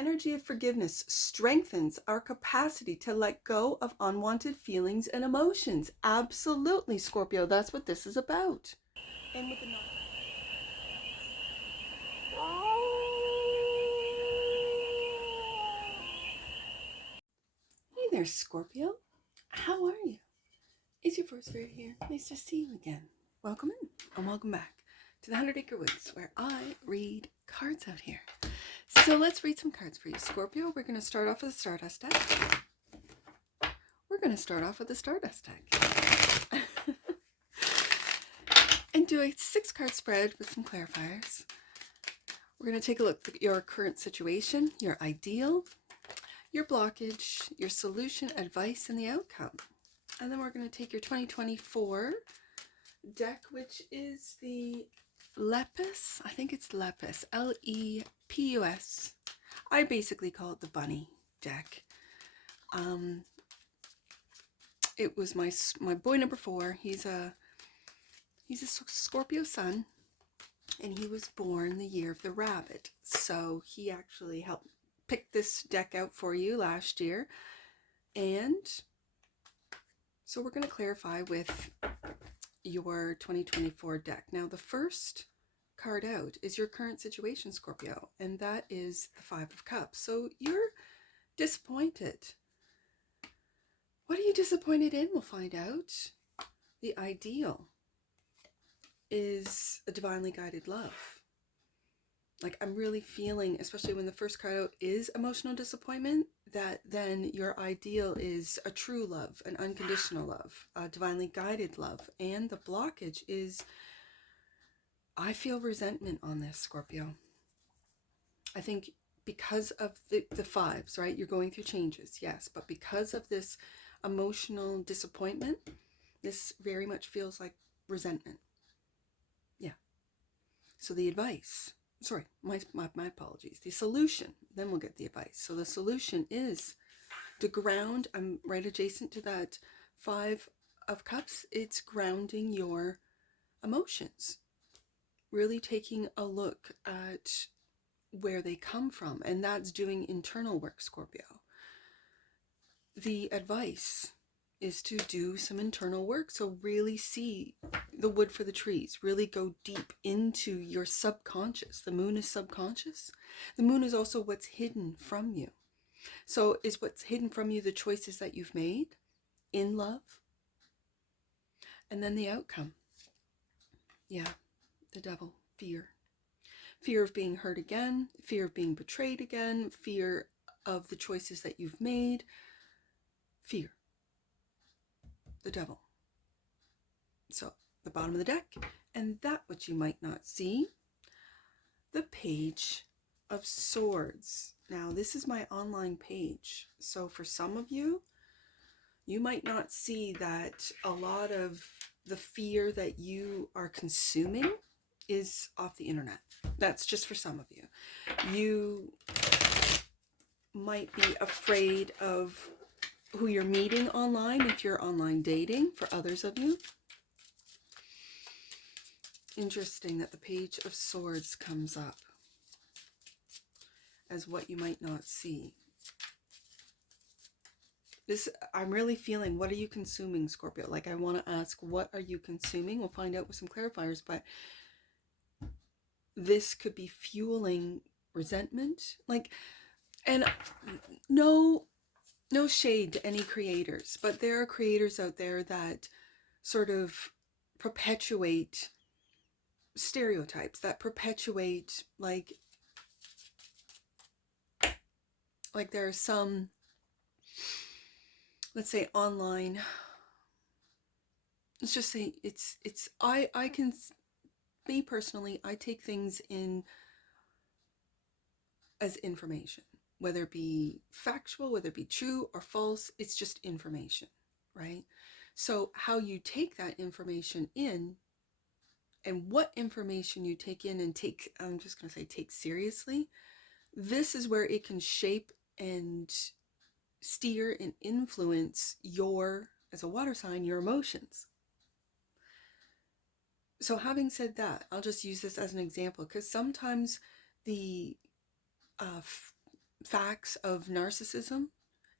energy of forgiveness strengthens our capacity to let go of unwanted feelings and emotions. Absolutely, Scorpio. That's what this is about. And with the Hey there, Scorpio. How are you? Is your first spirit here? Nice to see you again. Welcome in and welcome back to the 100-Acre Woods, where I read cards out here. So let's read some cards for you, Scorpio. We're going to start off with the Stardust deck. And do a 6-card spread with some clarifiers. We're going to take a look at your current situation, your ideal, your blockage, your solution, advice, and the outcome. And then we're going to take your 2024 deck, which is the Lepus. I think it's Lepus. Lepus. I basically call it the bunny deck. It was my boy number 4. He's a Scorpio sun, and he was born the year of the rabbit. So he actually helped pick this deck out for you last year. And so we're going to clarify with your 2024 deck. Now, the first card out is your current situation, Scorpio, and that is the 5 of Cups. So you're disappointed. What are you disappointed in? We'll find out. The ideal is a divinely guided love. Like, I'm really feeling, especially when the first card out is emotional disappointment, that then your ideal is a true love, an unconditional love, a divinely guided love. And the blockage is, I feel resentment on this, Scorpio. I think because of the 5s, right? You're going through changes, yes. But because of this emotional disappointment, this very much feels like resentment. Yeah. So the advice... Sorry, my apologies. The solution, then we'll get the advice. So the solution is to ground. I'm right adjacent to that 5 of Cups. It's grounding your emotions. Really taking a look at where they come from. And that's doing internal work, Scorpio. The advice is to do some internal work. So really see the wood for the trees. Really go deep into your subconscious. The moon is subconscious. The moon is also what's hidden from you. So is what's hidden from you the choices that you've made in love? And then the outcome. Yeah, the devil, fear. Fear of being hurt again. Fear of being betrayed again. Fear of the choices that you've made. Fear. The devil. So the bottom of the deck, and that which you might not see, the Page of Swords. Now, this is my online page. So for some of you, you might not see that a lot of the fear that you are consuming is off the internet. That's just for some of you. You might be afraid of who you're meeting online if you're online dating, for others of you. Interesting that the Page of Swords comes up as what you might not see. This, I'm really feeling, what are you consuming, Scorpio? Like, I want to ask, what are you consuming? We'll find out with some clarifiers, but this could be fueling resentment. Like, and no shade to any creators, but there are creators out there that sort of perpetuate stereotypes, that perpetuate like there are some, let's say online, let's just say I can, me personally, I take things in as information, whether it be factual, whether it be true or false, it's just information, right? So how you take that information in, and what information you take in and take, I'm just going to say take seriously, this is where it can shape and steer and influence your, as a water sign, your emotions. So having said that, I'll just use this as an example, because sometimes the facts of narcissism,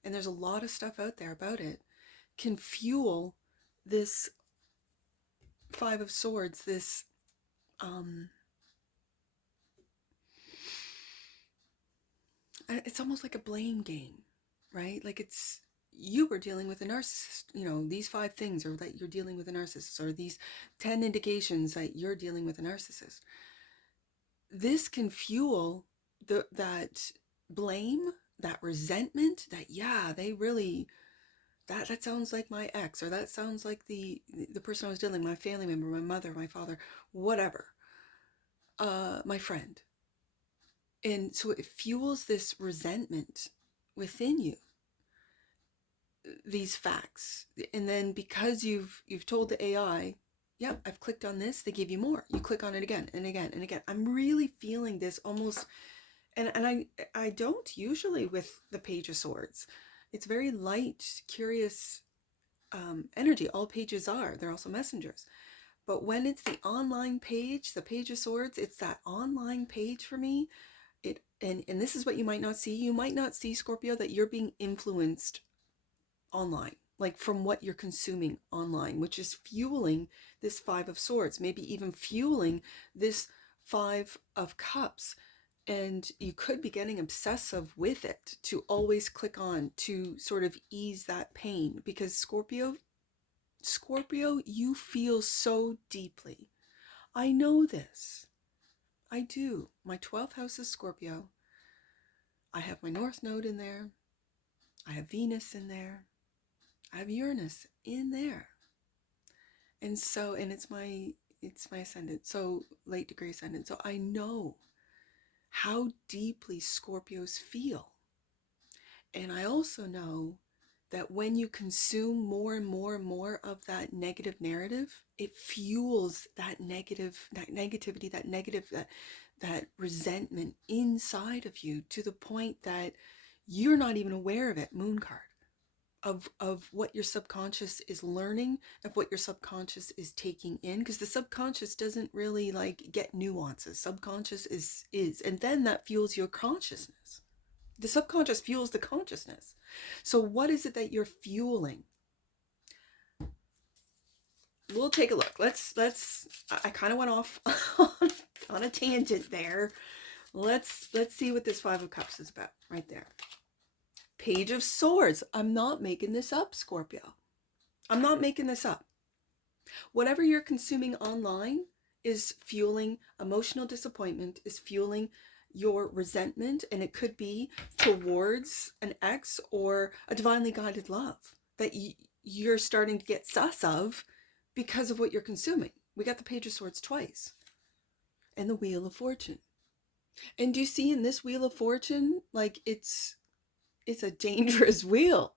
and there's a lot of stuff out there about it, can fuel this Five of Swords, this it's almost like a blame game, right? Like it's, you were dealing with a narcissist, you know, these 5 things, or that you're dealing with a narcissist, or these 10 indications that you're dealing with a narcissist. This can fuel that blame, that resentment, that, yeah, they really, that sounds like my ex, or that sounds like the person I was dealing, my family member, my mother, my father, whatever, my friend. And so it fuels this resentment within you, these facts. And then because you've told the AI, yep, I've clicked on this, they give you more. You click on it again and again and again. I'm really feeling this almost, and I don't usually with the Page of Swords. It's very light, curious energy. All pages are. They're also messengers. But when it's the online page, the Page of Swords, it's that online page for me. And this is what you might not see. You might not see, Scorpio, that you're being influenced online, like from what you're consuming online, which is fueling this Five of Swords, maybe even fueling this Five of Cups. And you could be getting obsessive with it, to always click on, to sort of ease that pain, because Scorpio, you feel so deeply. I know this. I do. My 12th house is Scorpio. I have my North Node in there. I have Venus in there. I have Uranus in there. And so, and it's my ascendant, so late degree ascendant. So I know how deeply Scorpios feel. And I also know that when you consume more and more and more of that negative narrative, it fuels that negativity, that resentment inside of you, to the point that you're not even aware of it. Moon card. Of what your subconscious is learning, of what your subconscious is taking in, because the subconscious doesn't really like get nuances. Subconscious is, and then that fuels your consciousness. The subconscious fuels the consciousness. So what is it that you're fueling? We'll take a look. Let's I kind of went off on a tangent there. Let's see what this Five of Cups is about right there. Page of Swords. I'm not making this up, Scorpio. I'm not making this up. Whatever you're consuming online is fueling emotional disappointment, is fueling your resentment, and it could be towards an ex or a divinely guided love that you're starting to get sus of because of what you're consuming. We got the Page of Swords twice. And the Wheel of Fortune. And do you see in this Wheel of Fortune, like it's a dangerous wheel.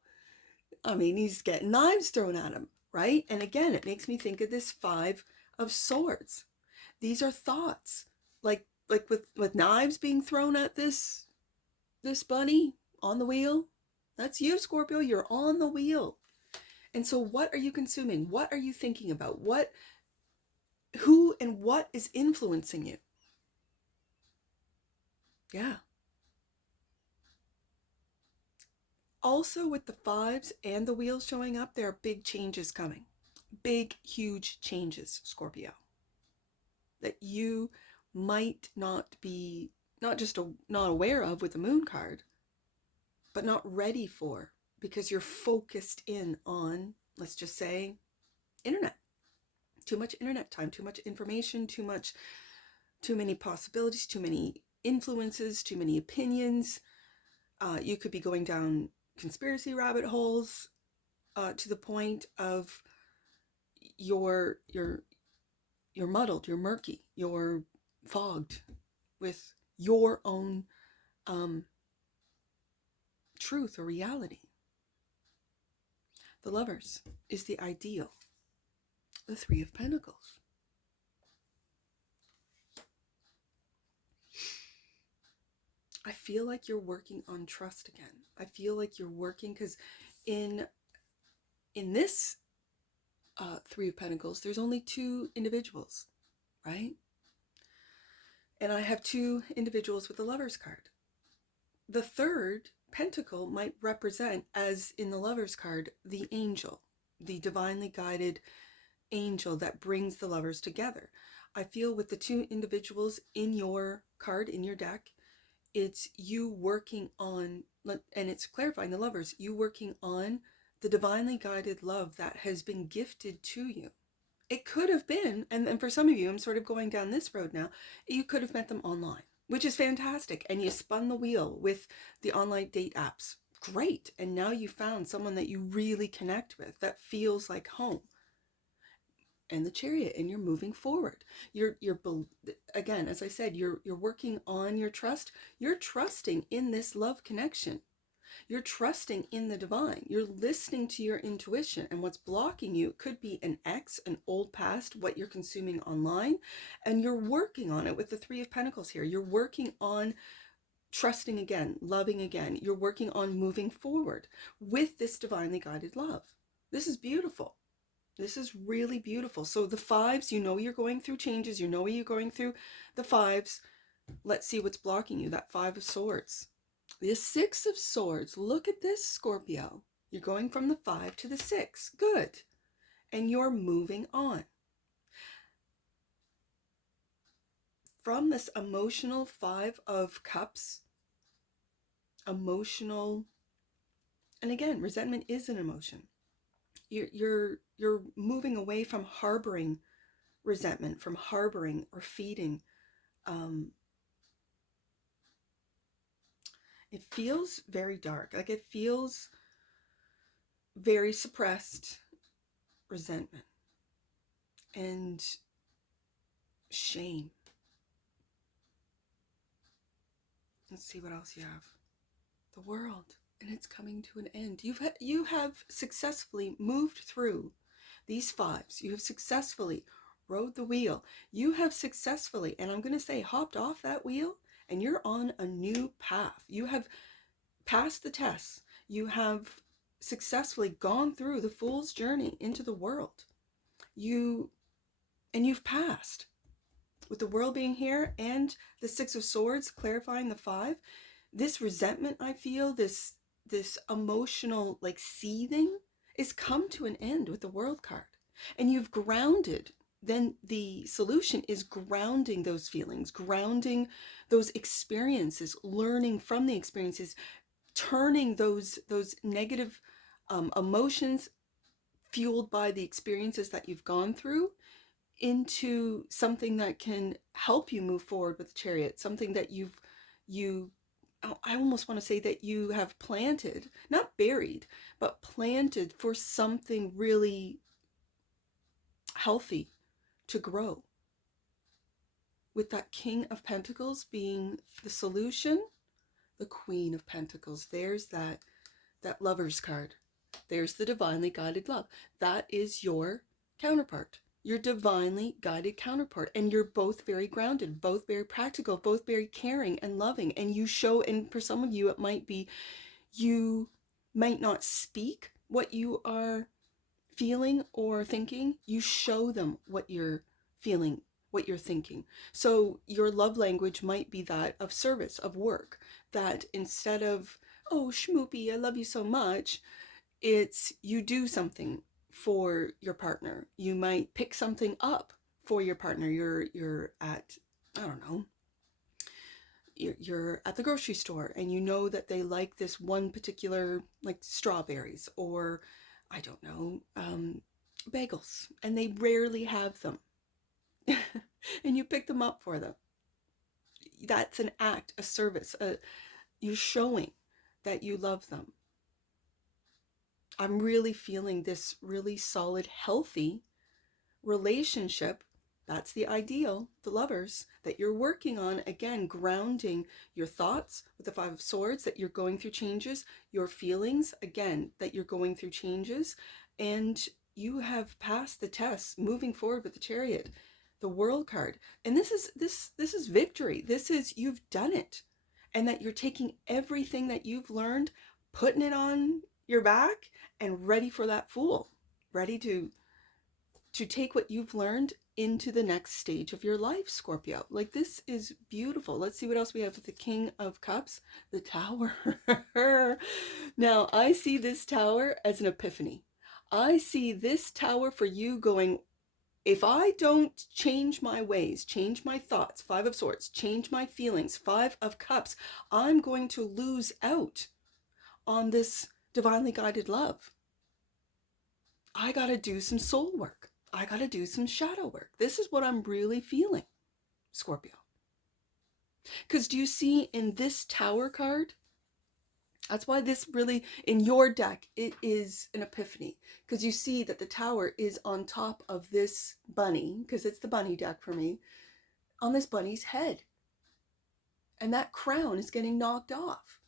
I mean, he's getting knives thrown at him, right? And again, it makes me think of this Five of Swords. These are thoughts, like with knives being thrown at this bunny on the wheel. That's you, Scorpio. You're on the wheel. And so what are you consuming? What are you thinking about? Who and what is influencing you? Yeah. Also, with the fives and the wheels showing up, there are big changes coming. Big, huge changes, Scorpio. That you might not be, not just not aware of with the moon card, but not ready for, because you're focused in on, let's just say, internet. Too much internet time, too much information, too many possibilities, too many influences, too many opinions. You could be going down conspiracy rabbit holes to the point of you're muddled, you're murky, you're fogged with your own truth or reality. The Lovers is the ideal. The Three of Pentacles. I feel like you're working on trust again. I feel like you're working, because in this Three of Pentacles, there's only 2 individuals, right? And I have 2 individuals with the Lovers card. The third pentacle might represent, as in the Lover's card, the angel, the divinely guided angel that brings the lovers together. I feel with the two individuals in your card, in your deck, it's you working on, and it's clarifying the lovers, you working on the divinely guided love that has been gifted to you. It could have been, and for some of you, I'm sort of going down this road now, you could have met them online, which is fantastic. And you spun the wheel with the online date apps. Great. And now you found someone that you really connect with, that feels like home. And the Chariot, and you're moving forward. You're again, as I said, you're working on your trust. You're trusting in this love connection. You're trusting in the divine. You're listening to your intuition, and what's blocking you could be an ex, an old past, what you're consuming online, and you're working on it with the Three of Pentacles here. You're working on trusting again, loving again. You're working on moving forward with this divinely guided love. This is beautiful. This is really beautiful. So the fives, you know you're going through changes. You know you're going through the fives. Let's see what's blocking you. That Five of Swords. The Six of Swords. Look at this, Scorpio. You're going from the 5 to the 6. Good. And you're moving on. From this emotional 5 of Cups, emotional, and again, resentment is an emotion. You're moving away from harboring resentment, from harboring or feeding. It feels very dark. Like it feels very suppressed resentment and shame. Let's see what else you have. The World, and it's coming to an end. You have successfully moved through these fives. You have successfully rode the wheel. You have successfully, and I'm going to say, hopped off that wheel, and you're on a new path. You have passed the tests. You have successfully gone through the Fool's journey into the world. You've passed. With the World being here and the Six of Swords clarifying the 5, this resentment I feel, this emotional like seething, is come to an end with the World card. And you've grounded. Then the solution is grounding those feelings, grounding those experiences, learning from the experiences, turning those negative emotions fueled by the experiences that you've gone through into something that can help you move forward with the Chariot, something that I almost want to say that you have planted, not buried, but planted for something really healthy to grow. With that King of Pentacles being the solution, the Queen of Pentacles, there's that Lover's card. There's the divinely guided love. That is your counterpart, your divinely guided counterpart. And you're both very grounded, both very practical, both very caring and loving. And you show, and for some of you, it might be, you might not speak what you are feeling or thinking. You show them what you're feeling, what you're thinking. So your love language might be that of service, of work, that instead of, oh, schmoopy, I love you so much, it's you do something for your partner. You might pick something up for your partner. You're at, I don't know, you're at the grocery store and you know that they like this one particular, like strawberries, or I don't know, bagels, and they rarely have them. And you pick them up for them. That's an act, a service. You're showing that you love them. I'm really feeling this really solid, healthy relationship. That's the ideal, the lovers, that you're working on. Again, grounding your thoughts with the Five of Swords, that you're going through changes, your feelings, again, that you're going through changes, and you have passed the tests, moving forward with the Chariot, the World card. And this is victory. This is, you've done it. And that you're taking everything that you've learned, putting it on your back, and ready for that Fool, ready to take what you've learned into the next stage of your life, Scorpio. Like, this is beautiful. Let's see what else we have with the King of Cups, the Tower. Now, I see this Tower as an epiphany. I see this Tower for you going, if I don't change my ways, change my thoughts, Five of Swords, change my feelings, Five of Cups, I'm going to lose out on this divinely guided love. I got to do some soul work. I got to do some shadow work. This is what I'm really feeling, Scorpio. Because do you see in this Tower card, that's why this really, in your deck, it is an epiphany. Because you see that the Tower is on top of this bunny, because it's the bunny deck for me, on this bunny's head. And that crown is getting knocked off.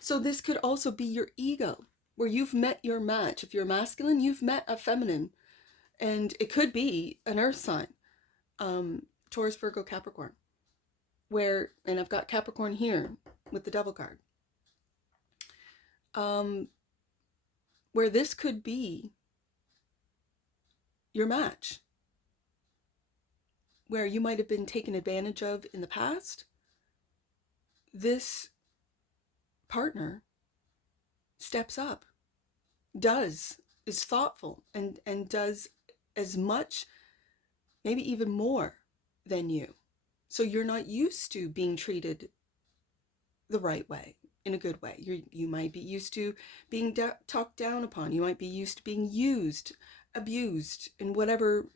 So this could also be your ego, where you've met your match. If you're masculine, you've met a feminine. And it could be an earth sign, Taurus, Virgo, Capricorn. Where, and I've got Capricorn here with the Devil card. Where this could be your match. Where you might have been taken advantage of in the past. This partner steps up, is thoughtful, and does as much, maybe even more than you. So you're not used to being treated the right way, in a good way. You might be used to being talked down upon. You might be used to being used, abused, in whatever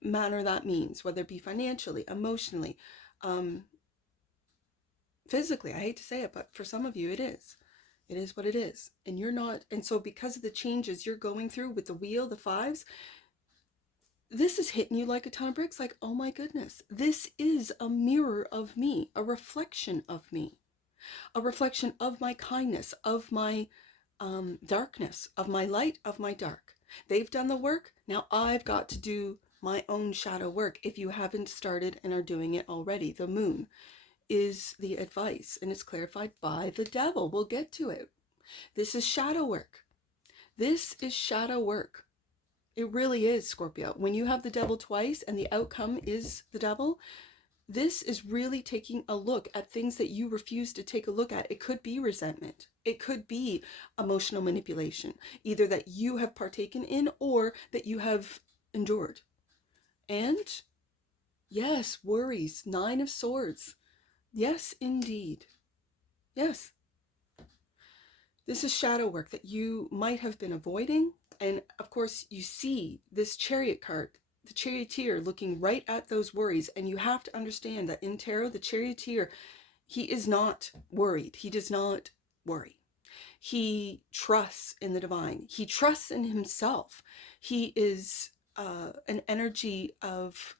manner that means, whether it be financially, emotionally, physically. I hate to say it, but for some of you it is. It is what it is. And you're not, and so because of the changes you're going through with the wheel, the fives, this is hitting you like a ton of bricks. Like, oh my goodness, this is a mirror of me, a reflection of me, a reflection of my kindness, of my darkness, of my light, of my dark. They've done the work. Now I've got to do my own shadow work. If you haven't started and are doing it already, the moon is the advice, and it's clarified by the devil. We'll get to it. This is shadow work. This is shadow work. It really is, Scorpio. When you have the devil twice and the outcome is the devil, this is really taking a look at things that you refuse to take a look at. It could be resentment. It could be emotional manipulation, either that you have partaken in or that you have endured. And yes, worries, Nine of Swords. Yes, indeed. Yes. This is shadow work that you might have been avoiding. And of course, you see this Chariot card, the charioteer, looking right at those worries. And you have to understand that in tarot, the charioteer, he is not worried. He does not worry. He trusts in the divine. He trusts in himself. He is an energy of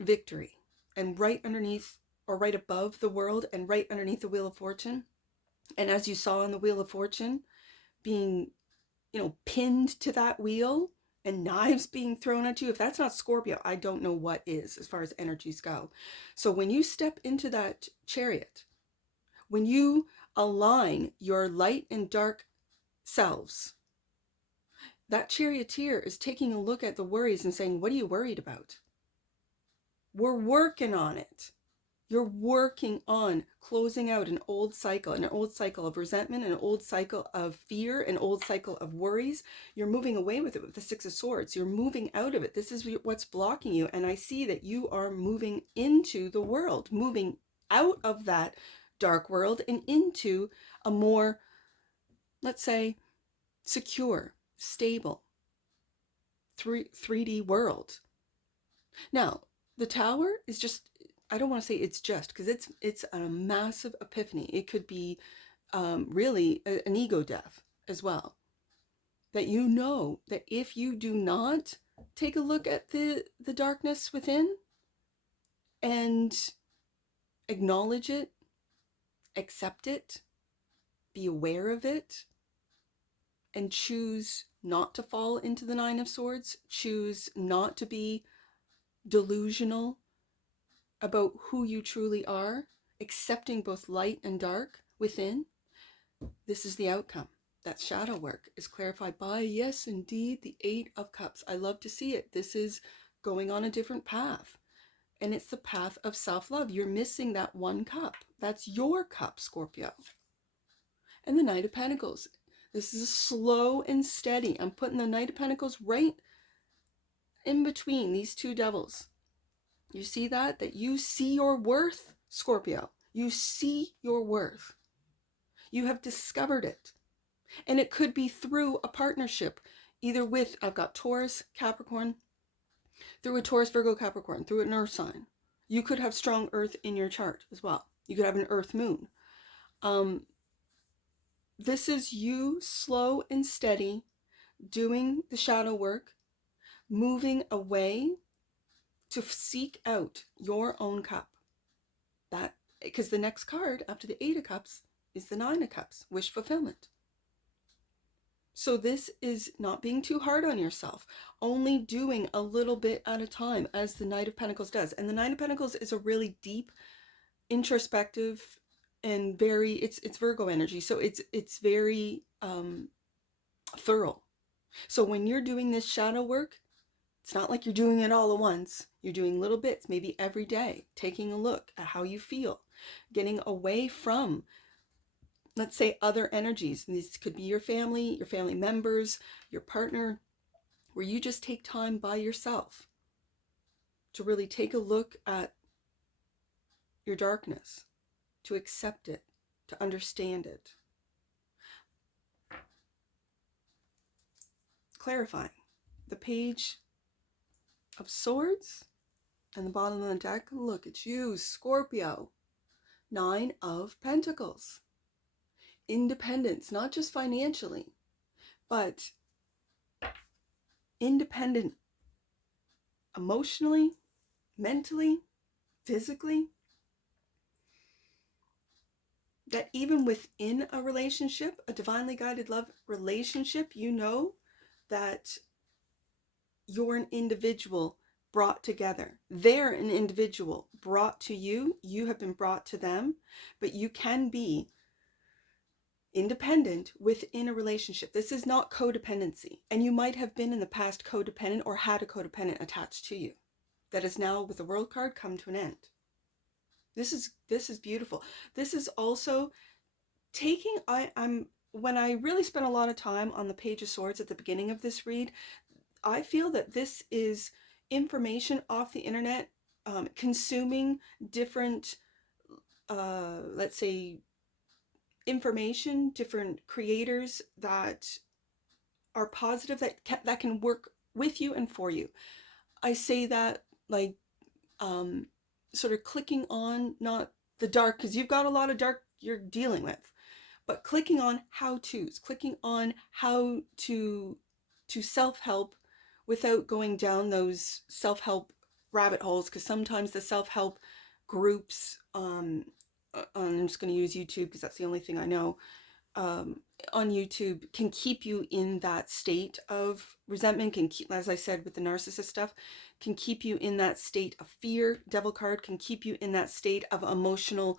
victory. And right underneath, or right above the world, and right underneath the Wheel of Fortune, and as you saw in the Wheel of Fortune, being, pinned to that wheel and knives being thrown at you, if that's not Scorpio, I don't know what is as far as energies go. So when you step into that chariot, when you align your light and dark selves, that charioteer is taking a look at the worries and saying, what are you worried about? We're working on it. You're working on closing out an old cycle of resentment, an old cycle of fear, an old cycle of worries. You're moving away with it with the Six of Swords. You're moving out of it. This is what's blocking you. And I see that you are moving into the world, moving out of that dark world and into a more, let's say, secure, stable 3D world. Now, the Tower is just, I don't want to say it's just, because it's a massive epiphany. It could be really an ego death as well. That you know that if you do not take a look at the darkness within and acknowledge it, accept it, be aware of it, and choose not to fall into the Nine of Swords, choose not to be delusional about who you truly are, accepting both light and dark within, this is the outcome that shadow work is clarified by, yes, indeed, the Eight of Cups. I love to see it. This is going on a different path. And it's the path of self-love. You're missing that one cup. That's your cup, Scorpio. And the Knight of Pentacles. This is slow and steady. I'm putting the Knight of Pentacles right in between these two devils. You see that? That you see your worth, Scorpio. You see your worth. You have discovered it. And it could be through a partnership, either with, I've got Taurus, Capricorn, through a Taurus, Virgo, Capricorn, through an earth sign. You could have strong earth in your chart as well. You could have an earth moon. This is you slow and steady doing the shadow work, moving away to seek out your own cup. That, because the next card after the Eight of Cups is the Nine of Cups, wish fulfillment. So this is not being too hard on yourself, only doing a little bit at a time, as the Knight of Pentacles does. And the Nine of Pentacles is a really deep, introspective, and very, it's Virgo energy. So it's very thorough. So when you're doing this shadow work, it's not like you're doing it all at once. You're doing little bits, maybe every day, taking a look at how you feel, getting away from, let's say, other energies. And these could be your family members, your partner, where you just take time by yourself to really take a look at your darkness, to accept it, to understand it. Clarifying. The Page of Swords and the bottom of the deck, look, it's you, Scorpio. Nine of Pentacles. Independence, not just financially, but independent emotionally, mentally, physically. That even within a relationship, a divinely guided love relationship, you know that you're an individual brought together. They're an individual brought to you. You have been brought to them, but you can be independent within a relationship. This is not codependency. And you might have been in the past codependent or had a codependent attached to you. That is now, with the World card, come to an end. This is beautiful. This is also taking, when I really spent a lot of time on the Page of Swords at the beginning of this read, I feel that this is information off the internet, consuming different, let's say, information, different creators that are positive, that can work with you and for you. I say that like sort of clicking on, not the dark, because you've got a lot of dark you're dealing with, but clicking on how-tos, clicking on how to self-help without going down those self-help rabbit holes, because sometimes the self-help groups, I'm just going to use YouTube because that's the only thing I know, on YouTube, can keep you in that state of resentment, can keep, as I said with the narcissist stuff, can keep you in that state of fear. Devil card can keep you in that state of emotional,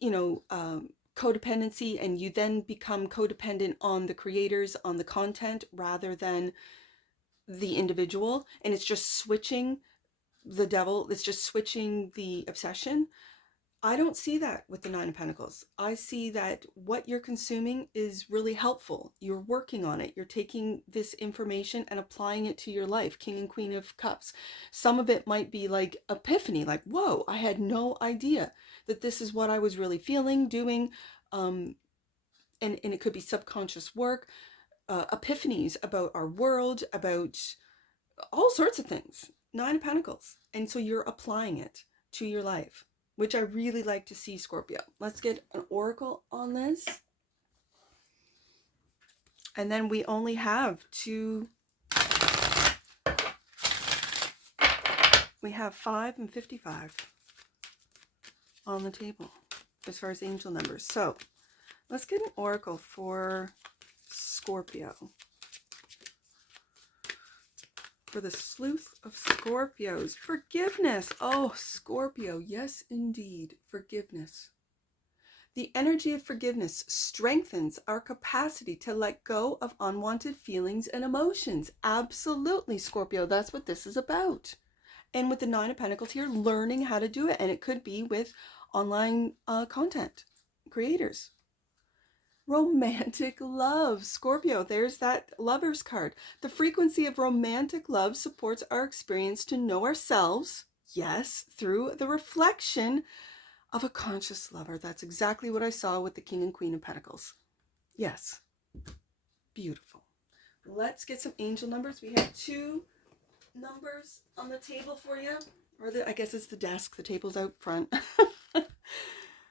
codependency, and you then become codependent on the creators, on the content, rather than the individual. And it's just switching the devil, it's just switching the obsession. I don't see that with the Nine of Pentacles. I see that what you're consuming is really helpful. You're working on it. You're taking this information and applying it to your life. King and Queen of Cups. Some of it might be like epiphany, like, whoa, I had no idea that this is what I was really feeling, doing. And it could be subconscious work, epiphanies about our world, about all sorts of things. Nine of Pentacles. And so you're applying it to your life, which I really like to see, Scorpio. Let's get an oracle on this. And then we only have two. We have 5 and 55 on the table as far as angel numbers. So let's get an oracle for Scorpio. For the sleuth of Scorpios. Forgiveness. Oh, Scorpio. Yes, indeed. Forgiveness. The energy of forgiveness strengthens our capacity to let go of unwanted feelings and emotions. Absolutely, Scorpio. That's what this is about. And with the Nine of Pentacles here, learning how to do it. And it could be with online content creators. Romantic love. Scorpio, there's that Lover's card. The frequency of romantic love supports our experience to know ourselves, yes, through the reflection of a conscious lover. That's exactly what I saw with the King and Queen of Pentacles. Yes. Beautiful. Let's get some angel numbers. We have 2 numbers on the table for you. Or I guess it's the desk. The table's out front.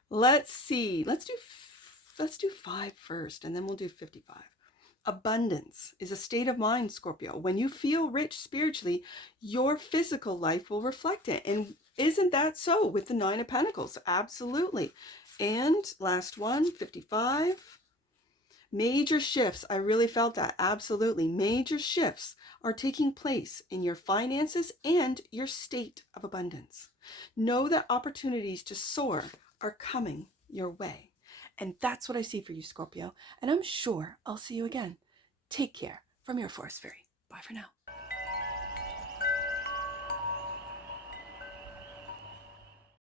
Let's see. Let's do 5 first, and then we'll do 55. Abundance is a state of mind, Scorpio. When you feel rich spiritually, your physical life will reflect it. And isn't that so with the 9 of Pentacles? Absolutely. And last one, 55. Major shifts. I really felt that. Absolutely. Major shifts are taking place in your finances and your state of abundance. Know that opportunities to soar are coming your way. And that's what I see for you, Scorpio. And I'm sure I'll see you again. Take care from your Forest Fairy. Bye for now.